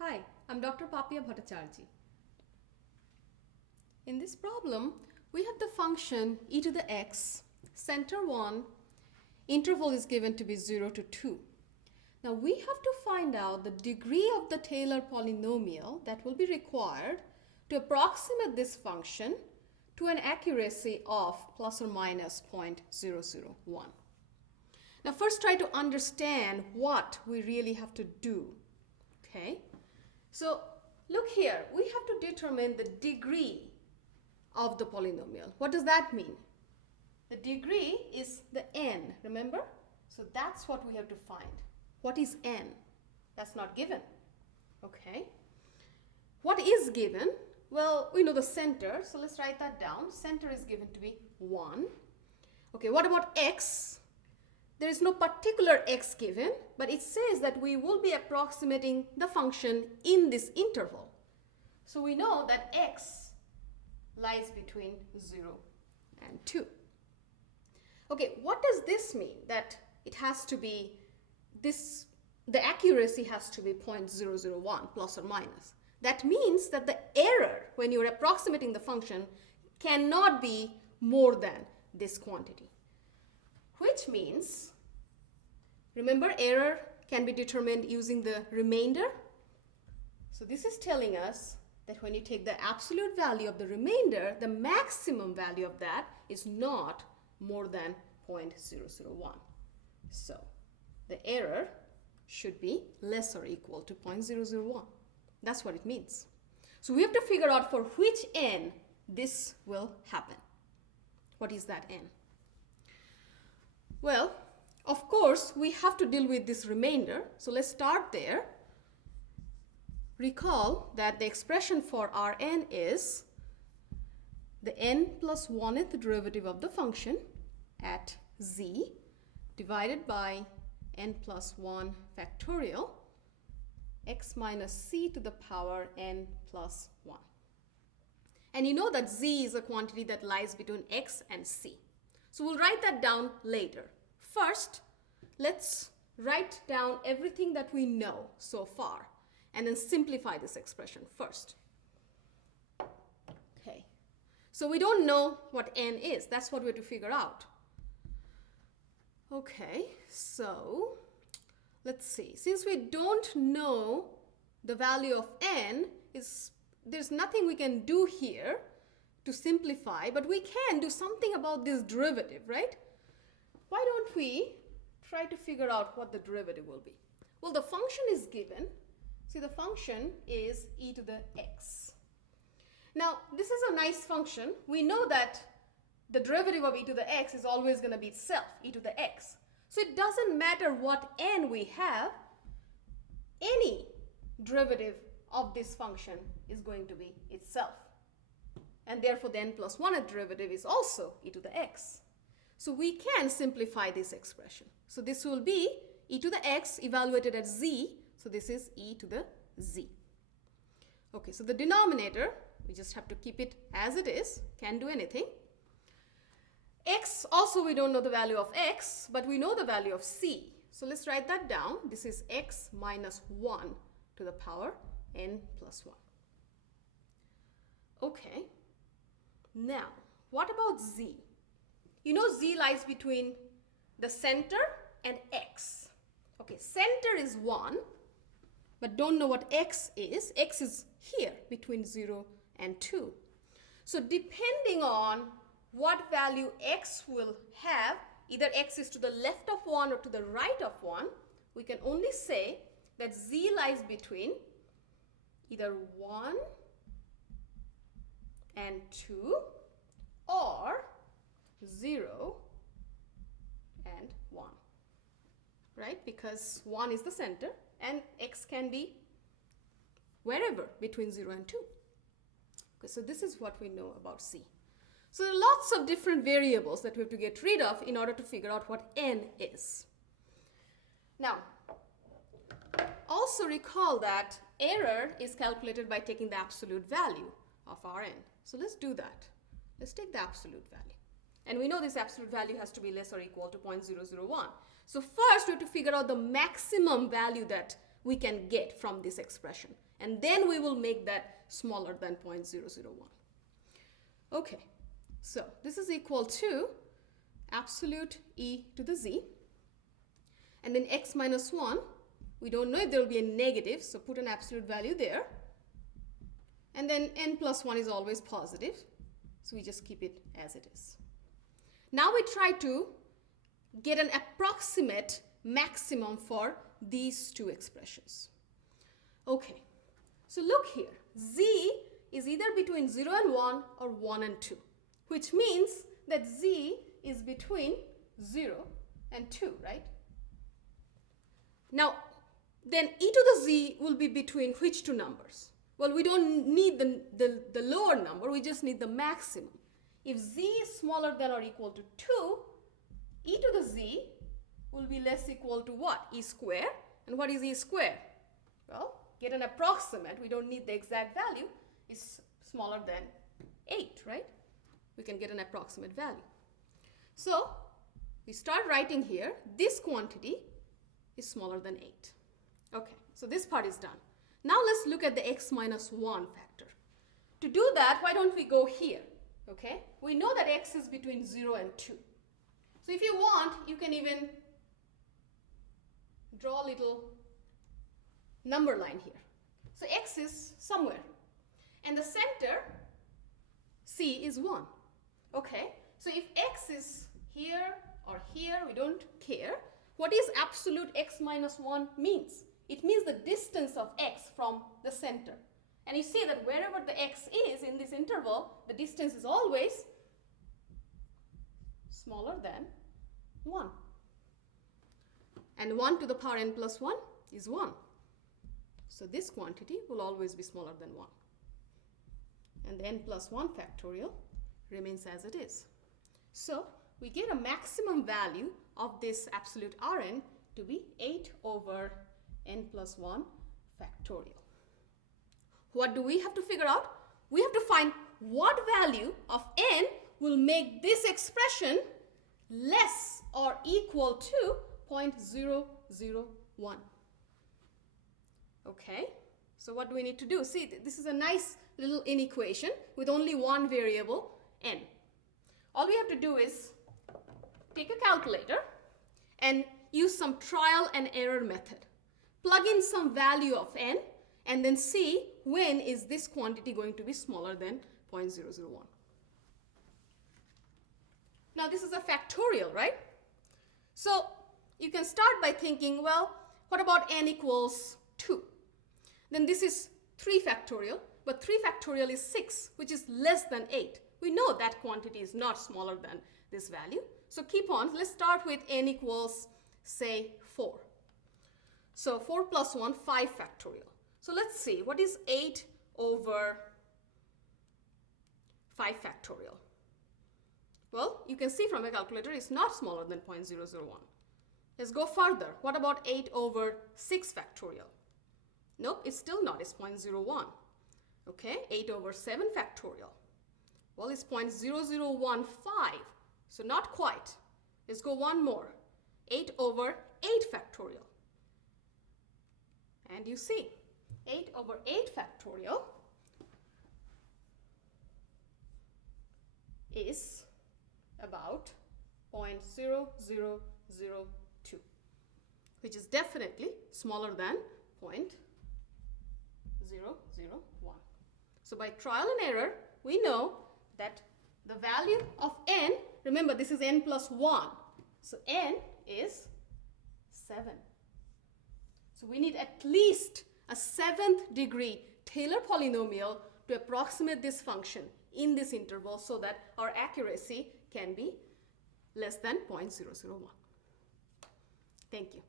Hi, I'm Dr. Papia Bhattacharjee. In this problem, we have the function e to the x, center 1, interval is given to be 0 to 2. Now we have to find out the degree of the Taylor polynomial that will be required to approximate this function to an accuracy of plus or minus 0.001. Now first try to understand what we really have to do. Okay? So look here, we have to determine the degree of the polynomial. What does that mean? The degree is the n, remember? So that's what we have to find. What is n? That's not given. Okay. What is given? Well, we know the center, so let's write that down. Center is given to be 1. Okay, what about x? There is no particular x given, but it says that we will be approximating the function in this interval. So we know that x lies between 0 and 2. Okay, what does this mean? That it has to be this, the accuracy has to be 0.001 plus or minus. That means that the error when you're approximating the function cannot be more than this quantity. Which means, remember, error can be determined using the remainder. So this is telling us that when you take the absolute value of the remainder, the maximum value of that is not more than 0.001. So the error should be less or equal to 0.001. That's what it means. So we have to figure out for which n this will happen. What is that n? Well, of course, we have to deal with this remainder. So let's start there. Recall that the expression for Rn is the n plus 1th derivative of the function at z divided by n plus 1 factorial x minus c to the power n plus 1. And you know that z is a quantity that lies between x and c. So we'll write that down later. First, let's write down everything that we know so far and then simplify this expression first. Okay, so we don't know what n is. That's what we have to figure out. Okay, so let's see. Since we don't know the value of n, there's nothing we can do here to simplify, but we can do something about this derivative, right? Why don't we try to figure out what the derivative will be? Well, the function is given. See, the function is e to the x. Now, this is a nice function. We know that the derivative of e to the x is always going to be itself, e to the x. So it doesn't matter what n we have, any derivative of this function is going to be itself. And therefore, the n plus 1th derivative is also e to the x. So we can simplify this expression. So this will be e to the x evaluated at z. So this is e to the z. Okay, so the denominator, we just have to keep it as it is, can't do anything. X, also we don't know the value of x, but we know the value of c. So let's write that down. This is x minus 1 to the power n plus 1. Okay, now what about z? You know z lies between the center and x. Okay, center is 1, but don't know what x is. X is here between 0 and 2. So depending on what value x will have, either x is to the left of 1 or to the right of 1, we can only say that z lies between either 1 and 2 or 0 and 1, right? Because 1 is the center and x can be wherever between 0 and 2. Okay, so this is what we know about c. So there are lots of different variables that we have to get rid of in order to figure out what n is. Now, also recall that error is calculated by taking the absolute value of Rn. So let's do that. Let's take the absolute value. And we know this absolute value has to be less or equal to 0.001. So first we have to figure out the maximum value that we can get from this expression. And then we will make that smaller than 0.001. Okay, so this is equal to absolute e to the z. And then x minus 1, we don't know if there will be a negative, so put an absolute value there. And then n plus 1 is always positive, so we just keep it as it is. Now we try to get an approximate maximum for these two expressions. Okay, so look here. Z is either between 0 and 1 or 1 and 2, which means that z is between 0 and 2, right? Now, then e to the z will be between which two numbers? Well, we don't need the lower number, we just need the maximum. If z is smaller than or equal to 2, e to the z will be less equal to what? E square. And what is e square? Well, get an approximate. We don't need the exact value. It's smaller than 8, right? We can get an approximate value. So we start writing here, this quantity is smaller than 8. Okay, so this part is done. Now let's look at the x minus 1 factor. To do that, why don't we go here? Okay, we know that x is between 0 and 2. So if you want, you can even draw a little number line here. So x is somewhere. And the center, c, is 1. Okay, so if x is here or here, we don't care. What is absolute x minus 1 means? It means the distance of x from the center. And you see that wherever the x is in this interval, the distance is always smaller than 1. And 1 to the power n plus 1 is 1. So this quantity will always be smaller than 1. And the n plus 1 factorial remains as it is. So we get a maximum value of this absolute Rn to be 8 over n plus 1 factorial. What do we have to figure out? We have to find what value of n will make this expression less or equal to 0.001. Okay, so what do we need to do? See, this is a nice little inequation with only one variable, n. All we have to do is take a calculator and use some trial and error method. Plug in some value of n and then see when is this quantity going to be smaller than 0.001. Now this is a factorial, right? So you can start by thinking, well, what about n equals 2? Then this is 3 factorial, but 3 factorial is 6, which is less than 8. We know that quantity is not smaller than this value. So keep on. Let's start with n equals, say, 4. So 4 plus 1, 5 factorial. So let's see, what is 8 over 5 factorial? Well, you can see from a calculator it's not smaller than 0.001. Let's go further. What about 8 over 6 factorial? Nope, it's still not. It's 0.01. Okay, 8 over 7 factorial. Well, it's 0.0015. So not quite. Let's go one more. 8 over 8 factorial. And you see, 8 over 8 factorial is about 0.0002, which is definitely smaller than 0.001. So by trial and error, we know that the value of n, remember this is n plus 1, so n is 7. So we need at least a 7th degree Taylor polynomial to approximate this function in this interval so that our accuracy can be less than 0.001. Thank you.